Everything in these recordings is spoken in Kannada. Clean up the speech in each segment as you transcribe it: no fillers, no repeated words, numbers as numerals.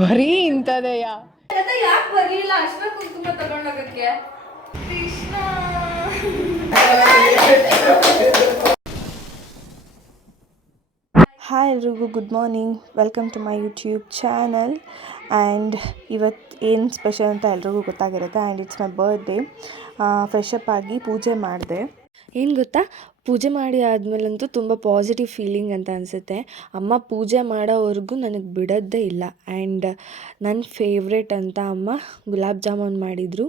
ಬರೀ ಇಂಥದೆಯ ಯಾಕೆ ಬರಲಿಲ್ಲ ಅಷ್ಟ ಕುಂಕುಮ ತಗೊಂಡೋಗಕ್ಕೆ ಕೃಷ್ಣ. ಹಾಯ್ ಎಲ್ರಿಗೂ good morning, welcome to my YouTube channel. And ಇವತ್ತು ಏನು ಸ್ಪೆಷಲ್ ಅಂತ ಎಲ್ರಿಗೂ ಗೊತ್ತಾಗಿರುತ್ತೆ. And it's my birthday. Fresh up ಆಗಿ ಪೂಜೆ ಮಾಡಿದೆ. ಏನು ಗೊತ್ತಾ, ಪೂಜೆ ಮಾಡಿ ಆದಮೇಲಂತೂ ತುಂಬ ಪಾಸಿಟಿವ್ ಫೀಲಿಂಗ್ ಅಂತ ಅನಿಸುತ್ತೆ. ಅಮ್ಮ ಪೂಜೆ ಮಾಡೋವರೆಗೂ ನನಗೆ ಬಿಡೋದೇ ಇಲ್ಲ. ಆ್ಯಂಡ್ ನನ್ನ ಫೇವ್ರೇಟ್ ಅಂತ ಅಮ್ಮ ಗುಲಾಬ್ ಜಾಮೂನ್ ಮಾಡಿದರು.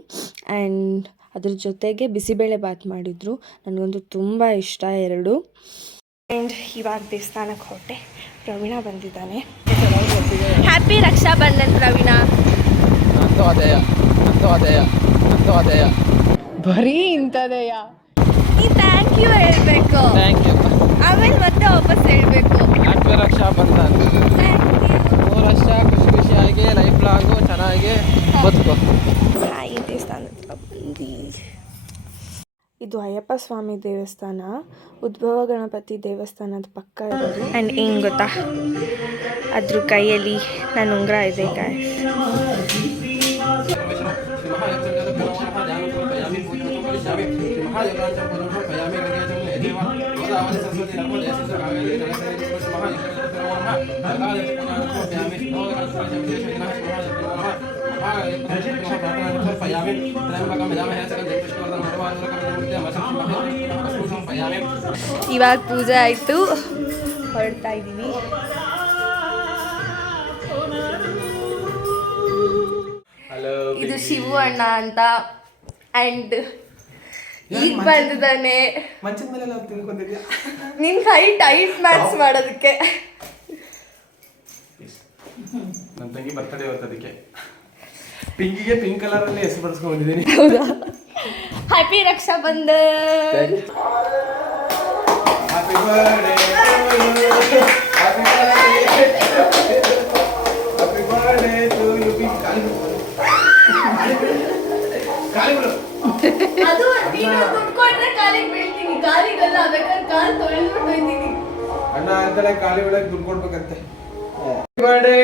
ಆ್ಯಂಡ್ ಅದ್ರ ಜೊತೆಗೆ ಬಿಸಿಬೇಳೆ ಬಾತ್ ಮಾಡಿದರು. ನನಗಂತೂ ತುಂಬ ಇಷ್ಟ ಎರಡು. ಆ್ಯಂಡ್ ಇವಾಗ ದೇವಸ್ಥಾನಕ್ಕೆ ಹೊರಟೆ. ಪ್ರವೀಣ ಬಂದಿದ್ದಾನೆ. ಹ್ಯಾಪಿ ರಕ್ಷಾ ಬಂಧನ್ ಪ್ರವೀಣ. ಬರೀ ಇಂಥದೆಯ ನೀ ಥ್ಯಾಂಕ್ ಯು ಹೇಳಬೇಕು, ಆಮೇಲೆ ಮತ್ತೆ ವಾಪಸ್ ಹೇಳಬೇಕು. ಹ್ಯಾಪಿ ರಕ್ಷಾ ಬಂಧನ್. 3 ವರ್ಷ ಖುಷಿ ಖುಷಿಯಾಗಿ ಲೈಫ್ ಲಾಂಗು ಚೆನ್ನಾಗಿ ಬದುಕು. ಈ ದೇವಸ್ಥಾನ ಹತ್ರ ಬಂದು, ಇದು ಅಯ್ಯಪ್ಪ ಸ್ವಾಮಿ ದೇವಸ್ಥಾನ, ಉದ್ಭವ ಗಣಪತಿ ದೇವಸ್ಥಾನದ ಪಕ್ಕ ಇರೋದು. ಆ್ಯಂಡ್ ಏನು ಗೊತ್ತಾ, ಅದ್ರ ಕೈಯಲ್ಲಿ ನನ್ನ ಉಂಗುರ ಇದೆ ಗಾಯ್ಸ್. ಇವಾಗ ಪೂಜೆ ಆಯಿತು, ಹೊರಡ್ತಾ ಇದ್ದೀವಿ. ಇದು ಶಿವು ಅಣ್ಣ ಅಂತ. ಆ್ಯಂಡ್ ಈಗ ಬಂದಿದ್ದಾನೆ. ನಿನ್ ಹೈಟ್ ಮ್ಯಾಚ್ ಮಾಡೋದಕ್ಕೆ. ನನ್ನ ತಂಗಿ ಬರ್ತಡೇ ಇವತ್ತು, ಅದಕ್ಕೆ ಪಿಂಕಿಗೆ ಪಿಂಕ್ ಕಲರ್ ಅಲ್ಲಿ ಹೆಸರು ಬರ್ಸ್ಕೊಂಡು ಬಂದಿದ್ದೀನಿ. ಹೌದಾ? Happy Raksha Bandhan. Happy birthday to you. ಅದು ನೀನು ದುಡ್ಡು ಕೊಟ್ರೆ ಕಾಲಿಗೆ ಬೀಳ್ತೀನಿ, ಕಾಲಿಗಲ್ಲ, ಬೇಕಾದ್ರೆ ಕಾಲು ತೊಳೆದ್ಬಿಟ್ಟು ಹೋಯ್ತೀನಿ. ಅಣ್ಣ ಅಂತಾನೆ ಕಾಲಿ ಒಳಗೆ ದುಡ್ಡು ಕೊಡ್ಬೇಕಂತೆ. ಬರ್ಡೇ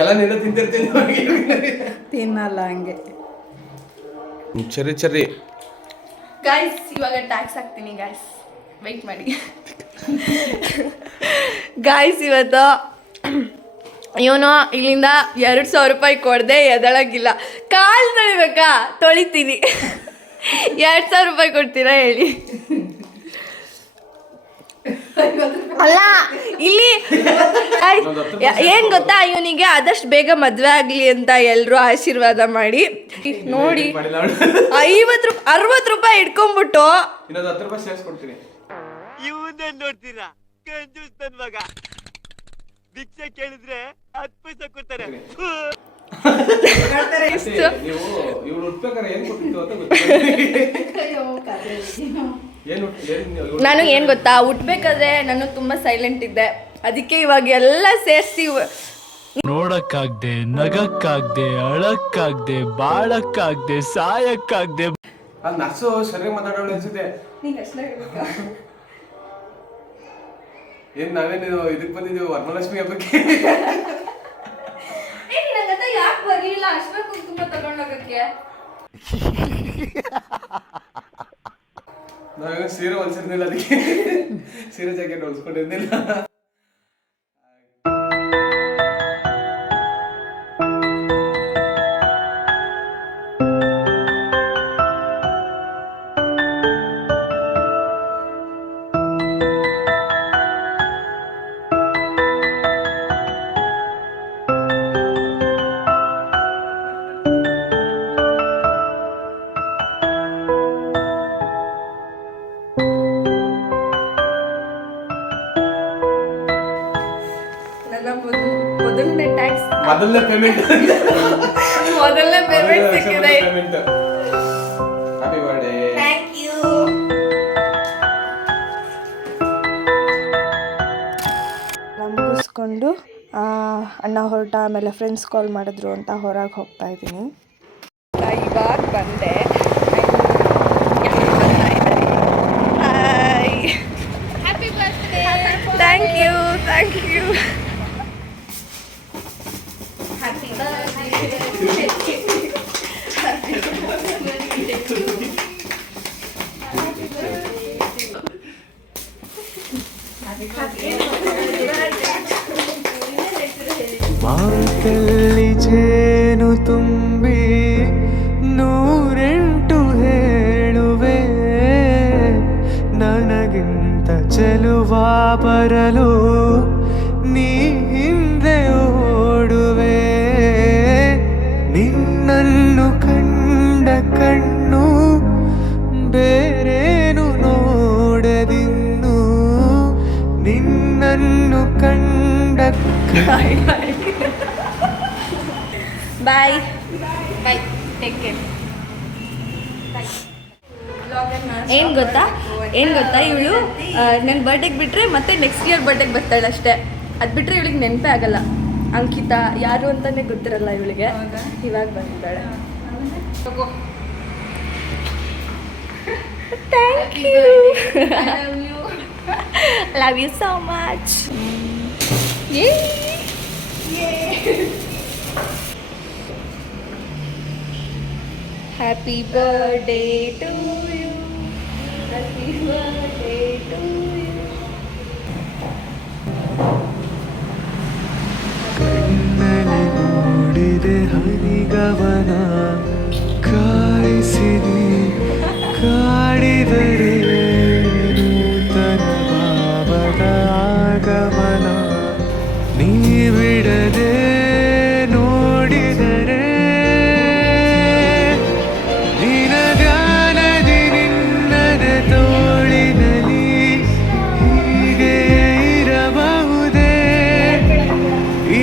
ಎಲ್ಲ ನಿನ್ನ ತಿಂತಿರ್ತೀನಿ. ತಿನ್ನಲ್ಲ ಹಂಗೆ. ಚರಿ ಗೈಸ್, ಇವಾಗ ಟ್ಯಾಕ್ಸ್ ಹಾಕ್ತೀನಿ ಗೈಸ್, ವೆಯ್ಟ್ ಮಾಡಿ. ಗಾಯ್ಸ್, ಇವತ್ತು ಇವನು ಇಲ್ಲಿಂದ 2,000 ರೂಪಾಯಿ ಕೊಡದೆ ಎದಳಗಿಲ್ಲ. ಕಾಲು ತೊಳಿಬೇಕಾ? ತೊಳಿತೀನಿ. 2,000 ರೂಪಾಯಿ ಕೊಡ್ತೀರಾ ಹೇಳಿ? ಅಲ್ಲ, ಇಲ್ಲಿ ಏನ್ ಗೊತ್ತಾ, ಇವನಿಗೆ ಆದಷ್ಟು ಬೇಗ ಮದ್ವೆ ಆಗ್ಲಿ ಅಂತ ಎಲ್ರು ಆಶೀರ್ವಾದ ಮಾಡಿ. ನೋಡಿ, 60 ರೂಪಾಯಿ ಇಟ್ಕೊಂಡ್ಬಿಟ್ಟು ಇನ್ನೊಂದು 10 ರೂಪಾಯಿ ಸೇರಿಸ್ಕೊಡ್ತೀನಿ. ಇವನ್ನೇ ನೋಡ್ತೀರಾ, ಕಂಜೂಸ್ ನನ್ ಮಗ. ಭಿಕ್ಷೆ ಕೇಳಿದ್ರೆ 10 ಪೈಸೆ ಕೊಡ್ತಾರೆ. ನೀವು ಇವ್ರು ಹುಟ್ಬೇಕಾರೆ ಏನ್ ಕೊಟ್ಟಿತ್ತು ಅಂತ ನಾನು ಏನ್ ಗೊತ್ತಾ, ಹುಟ್ಬೇಕಾದ್ರೆ ನಾನು ತುಂಬಾ ಸೈಲೆಂಟ್ ಇದ್ದೆ. ಅದಕ್ಕೆ ಇವಾಗ ಎಲ್ಲ ಸೇರಿಸಿ ನೋಡಕ್ಕಾಗ್ದೆ, ನಗಕ್ಕಾಗ್ದೆ, ಅಳಕ್ಕಾಗ್ದೆ, ಬಾಳಕ್ಕಾಗ್ದೆ, ಸಾಯಕ್ಕಾಗ್ದೆ. ಅಲ್ಲಿ ನರ್ಸು ಸರಿಯಾಗಿ ಮಾತಾಡೋಳು ಅನ್ಸುತ್ತೆ. ಏನ್ ನಾವೇನು ಇದಕ್ಕೆ ಬಂದಿದ್ದೀವಿ ವರಮಹಾಲಕ್ಷ್ಮಿ ಹಬ್ಬಕ್ಕೆ. ಯಾಕೆ ಬರಲಿಲ್ಲ ಅಷ್ಟ ಕುಂಕುಮ ತಗೊಂಡೋಗಕ್ಕೆ? ನಾವೇನು ಸೀರೆ ಹೊಲ್ಸಿರ್ಲಿಲ್ಲ, ಅದಕ್ಕೆ ಸೀರೆ ಜಾಕೆಟ್ ಹೊಲ್ಸ್ಕೊಂಡಿರ್ಲಿಲ್ಲ. ಮೊದಲನೇ ಪೇಮೆಂಟ್ ಸಿಕ್ಕಿದೆ. Happy birthday. Thank you. ಮುಗಿಸ್ಕೊಂಡು ಅಣ್ಣ ಹೊರಟ, ಆಮೇಲೆ ಫ್ರೆಂಡ್ಸ್ ಕಾಲ್ ಮಾಡಿದ್ರು ಅಂತ ಹೊರಗೆ ಹೋಗ್ತಾ ಇದ್ದೀನಿ. ಇವಾಗ ಬಂದೆ. Hi, happy birthday. Thank you. Happy birthday. ಮಾತಲ್ಲಿ ಜೇನು ತುಂಬಿ 108 ಹೇಳುವೆ, ನನಗಿಂತ ಚೆಲುವ ಬರಲು ನೀ ಹಿಂದೆ ಓಡುವೆ. ನಿನ್ನನ್ನು ಕಂಡ ಕಣ್ಣು ಬೇರೇನು ನೋಡದಿನ್ನು, ನಿನ್ನನ್ನು ಕಂಡ ಬಾಯ್. Take care. ಏನು ಗೊತ್ತಾ ಇವಳು ನನ್ನ ಬರ್ಡೇಗೆ ಬಿಟ್ಟರೆ ಮತ್ತೆ ನೆಕ್ಸ್ಟ್ ಇಯರ್ ಬರ್ಡೇಗೆ ಬರ್ತಾಳೆ ಅಷ್ಟೇ. ಅದು ಬಿಟ್ಟರೆ ಇವಳಿಗೆ ನೆನಪೇ ಆಗಲ್ಲ. ಅಂಕಿತಾ ಯಾರು ಅಂತಲೇ ಗೊತ್ತಿರಲ್ಲ ಇವಳಿಗೆ. ಇವಾಗ ಬಂದಿದ್ದಾಳೆ. Thank you. Love you so much. Happy birthday to you. Happy birthday to you. ಕಣ್ಣಲ್ಲಿ ಮೂಡಿದೆ ಹನಿಗವನ, ಕಾಯಿಸಿರಿ ಕಾಡಿದರೆ ನೂತನ ಭಾವದ ಆಗಮನ. ನೀ ಬಿಡದೆ ನೋಡಿದರೆ ನಿನ ಧ್ಯಾನದಿ ನಿನ್ನದೆ ತೋಳಿನಲ್ಲಿ ಹೀಗೆ ಇರಬಹುದೇ. ಈ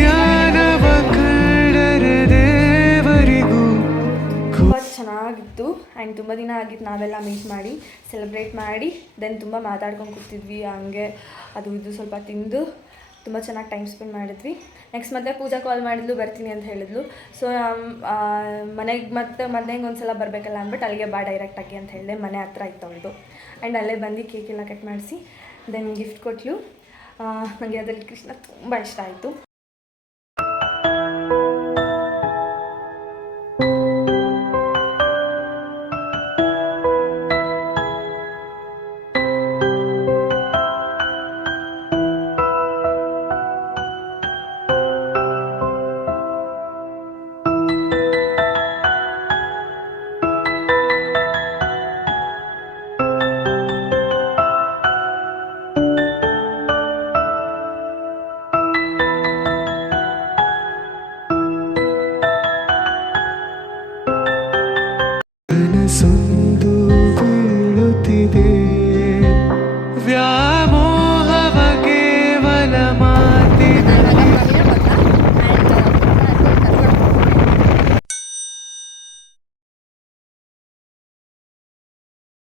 ಧ್ಯಾನವ ಕಂಡರೆ ದೇವರಿಗೂ ತುಂಬ ಚೆನ್ನಾಗಿತ್ತು ಆ್ಯಂಡ್ ತುಂಬ ದಿನ ಆಗಿತ್ತು ನಾವೆಲ್ಲ ಮೀಟ್ ಮಾಡಿ ಸೆಲೆಬ್ರೇಟ್ ಮಾಡಿ. ದೆನ್ ತುಂಬ ಮಾತಾಡ್ಕೊಂಡು ಕೂತಿದ್ವಿ, ಹಂಗೆ ಅದು ಇದು ಸ್ವಲ್ಪ ತಿಂದು ತುಂಬ ಚೆನ್ನಾಗಿ ಟೈಮ್ ಸ್ಪೆಂಡ್ ಮಾಡಿದ್ವಿ. ನೆಕ್ಸ್ಟ್ ಮತ್ತೆ ಪೂಜಾ ಕಾಲ್ ಮಾಡಿದ್ಲು, ಬರ್ತೀನಿ ಅಂತ ಹೇಳಿದ್ಲು. ಸೊ ಮನೆಗೆ ಒಂದ್ಸಲ ಬರಬೇಕಲ್ಲ ಅಂದ್ಬಿಟ್ಟು ಅಲ್ಲಿಗೆ ಬಾ ಡೈರೆಕ್ಟಾಗಿ ಅಂತ ಹೇಳಿದೆ. ಮನೆ ಹತ್ರ ಇತ್ತು ಅವಳದು. ಆ್ಯಂಡ್ ಅಲ್ಲೇ ಬಂದು ಕೇಕೆಲ್ಲ ಕಟ್ ಮಾಡಿಸಿ ದೆನ್ ಗಿಫ್ಟ್ ಕೊಟ್ಟಳು. ನನಗೆ ಅದರಲ್ಲಿ ಕೃಷ್ಣ ತುಂಬ ಇಷ್ಟ ಆಯಿತು.